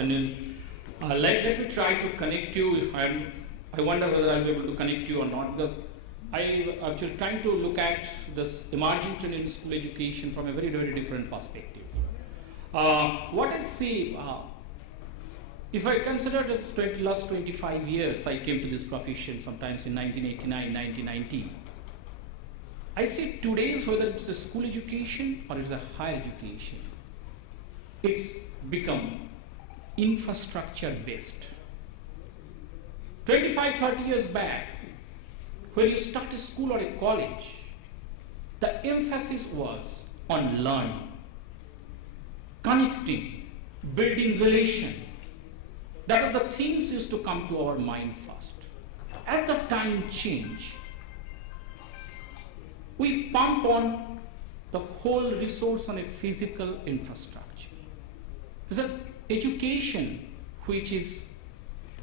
afternoon. Let me try to connect you. I wonder whether I'll be able to connect you or not, because I'm just trying to look at this emerging trend in school education from a very, very different perspective. What I see, if I consider the last 25 years, I came to this profession sometimes in 1989, 1990. I see today's, whether it's a school education or it's a higher education, it's become infrastructure based. 25, 30 years back, when you start a school or a college, the emphasis was on learning, connecting, building relation. That are the things used to come to our mind first. As the time changed, we pump on the whole resource on a physical infrastructure. It's an education which is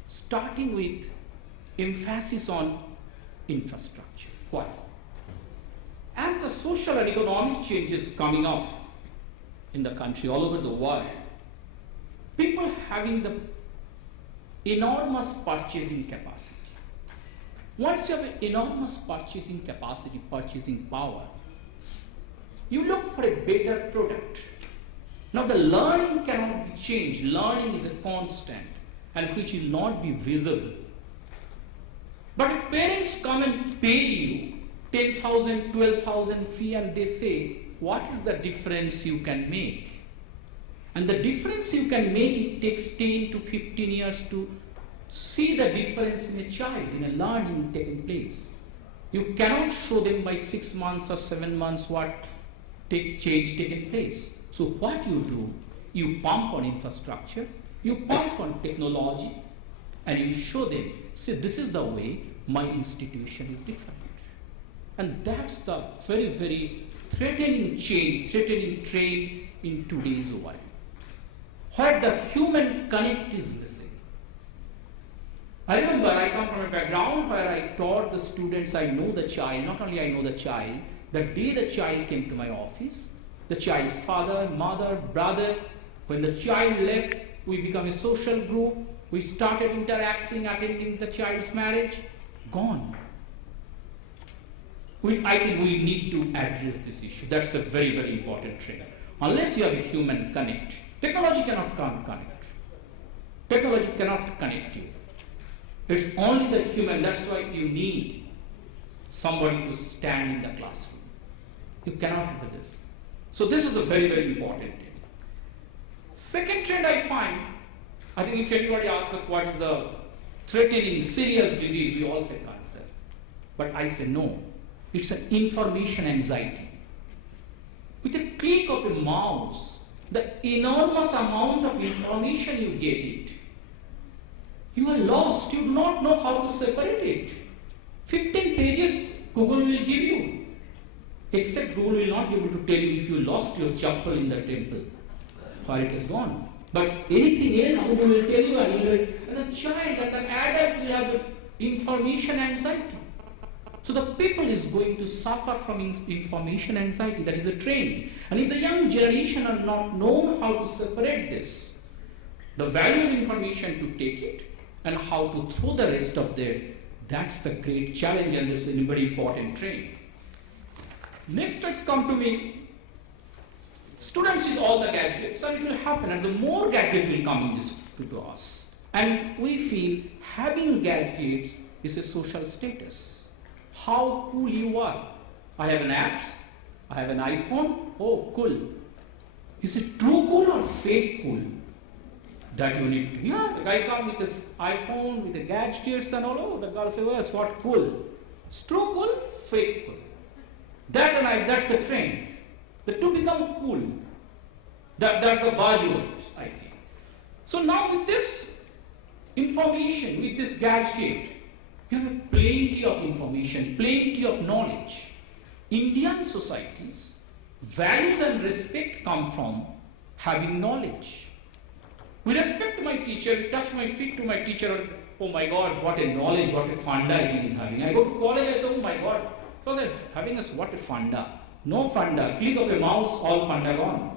starting with emphasis on infrastructure. Why? As the social and economic changes coming off in the country, all over the world, people having the enormous purchasing capacity. Once you have an enormous purchasing capacity, purchasing power, you look for a better product. Now the learning cannot be changed. Learning is a constant and which will not be visible. But if parents come and pay you 10,000, 12,000 fee and they say, what is the difference you can make? And the difference you can make, it takes 10 to 15 years to see the difference in a child, in a learning taking place. You cannot show them by 6 months or 7 months what change taking place. So what you do, you pump on infrastructure, you pump on technology, and you show them, see, this is the way my institution is different. And that's the very, very threatening change, threatening trend in today's world, where the human connect is missing. I remember I come from a background where I taught the students, I know the child, not only I know the child, the day the child came to my office, the child's father, mother, brother, when the child left, we become a social group, we started interacting, attending the child's marriage, gone. I think we need to address this issue. That's a very, very important trend. Unless you have a human connect, technology cannot connect. Technology cannot connect you. It's only the human. That's why you need somebody to stand in the classroom. You cannot have this. So this is a very, very important thing. Second trend I find, I think if anybody asks us what is the threatening serious disease, we all say cancer. But I say no. It's an information anxiety. With a click of a mouse, the enormous amount of information you get it, you are lost. You do not know how to separate it. 15 pages Google will give you. Except Google will not be able to tell you if you lost your chappal in the temple, or it is gone. But anything else Google will tell you, and the child and the adult will have information anxiety. So the people is going to suffer from information anxiety. That is a trend. And if the young generation are not known how to separate this, the value of information to take it, and how to throw the rest of that, that's the great challenge, and this is a very important trend. Next, let's come to me. Students with all the gadgets, and it will happen, and the more gadgets will come in this to us. And we feel having gadgets is a social status. How cool you are. I have an app, I have an iPhone, oh cool. Is it true cool or fake cool? That you need to, yeah, the guy comes with the iPhone, with the gadgets and all, oh, the girl says, yes, what cool. It's true cool, fake cool. That's the trend. The two become cool. That's the buzzwords, I think. So now with this information, with this gadget, you have plenty of information, plenty of knowledge. Indian societies, values and respect come from having knowledge. We respect my teacher, touch my feet to my teacher, oh my God, what a knowledge, what a funda he is having. I go to college, I say, oh my God, because having us, what a funda. No funda, click of a mouse, all funda gone.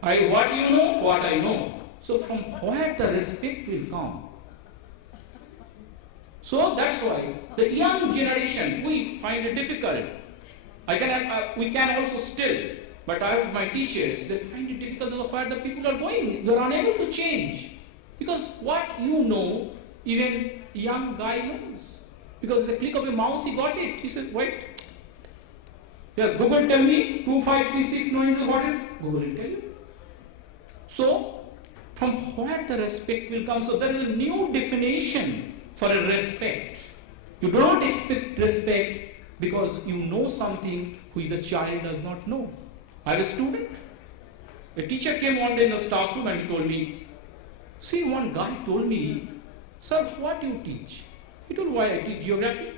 What you know, what I know. So from where the respect will come? So that's why the young generation, we find it difficult. We can also still, but I have my teachers, they find it difficult of where the people are going. They are unable to change. Because what you know, even young guy knows. Because the click of a mouse, he got it. He said, wait. Yes, Google tell me 2536 knowing what is? Google will tell you. So, from where the respect will come? So there is a new definition for a respect. You do not expect respect because you know something which the child does not know. I have a student. A teacher came one day in the staff room and he told me, see, one guy told me, sir, what do you teach? He told, why I teach geography.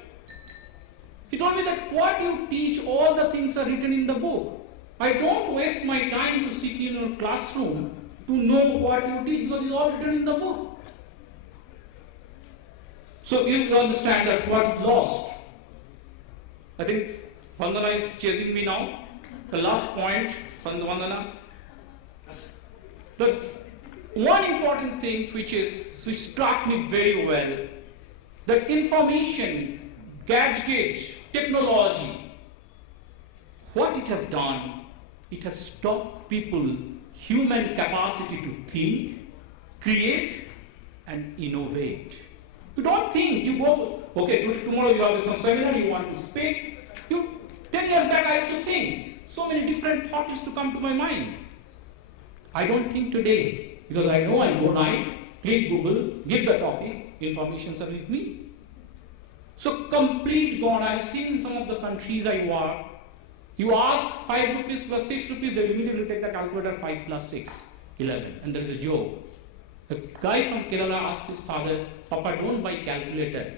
He told me that what you teach, all the things are written in the book. I don't waste my time to sit in a classroom to know what you teach because it's all written in the book. So you understand that what is lost. I think Vandana is chasing me now. The last point, Vandana. The one important thing which struck me very well, that information, gadgets, technology, what it has done, it has stopped people, human capacity to think, create and innovate. You don't think, you go, okay, tomorrow you have some seminar, you want to speak. 10 years back I used to think, so many different thoughts used to come to my mind. I don't think today, because I know I go night, click Google, give the topic, information are with me. So complete gone. I have seen some of the countries I work. You ask 5 rupees plus 6 rupees, they immediately take the calculator 5 plus 6, 11. And there is a joke. A guy from Kerala asked his father, Papa, don't buy calculator,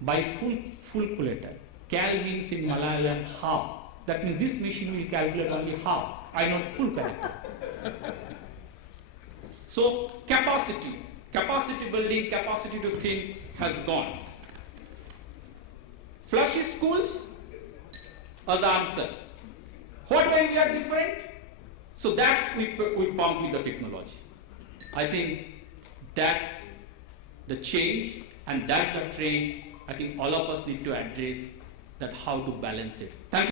buy full calculator. Cal means in Malayalam half. That means this machine will calculate only half. I not full calculator. So capacity building, capacity to think has gone. Flashy schools are the answer. What way we are different? So that's we pump with the technology. I think that's the change and that's the trend. I think all of us need to address that how to balance it. Thank you.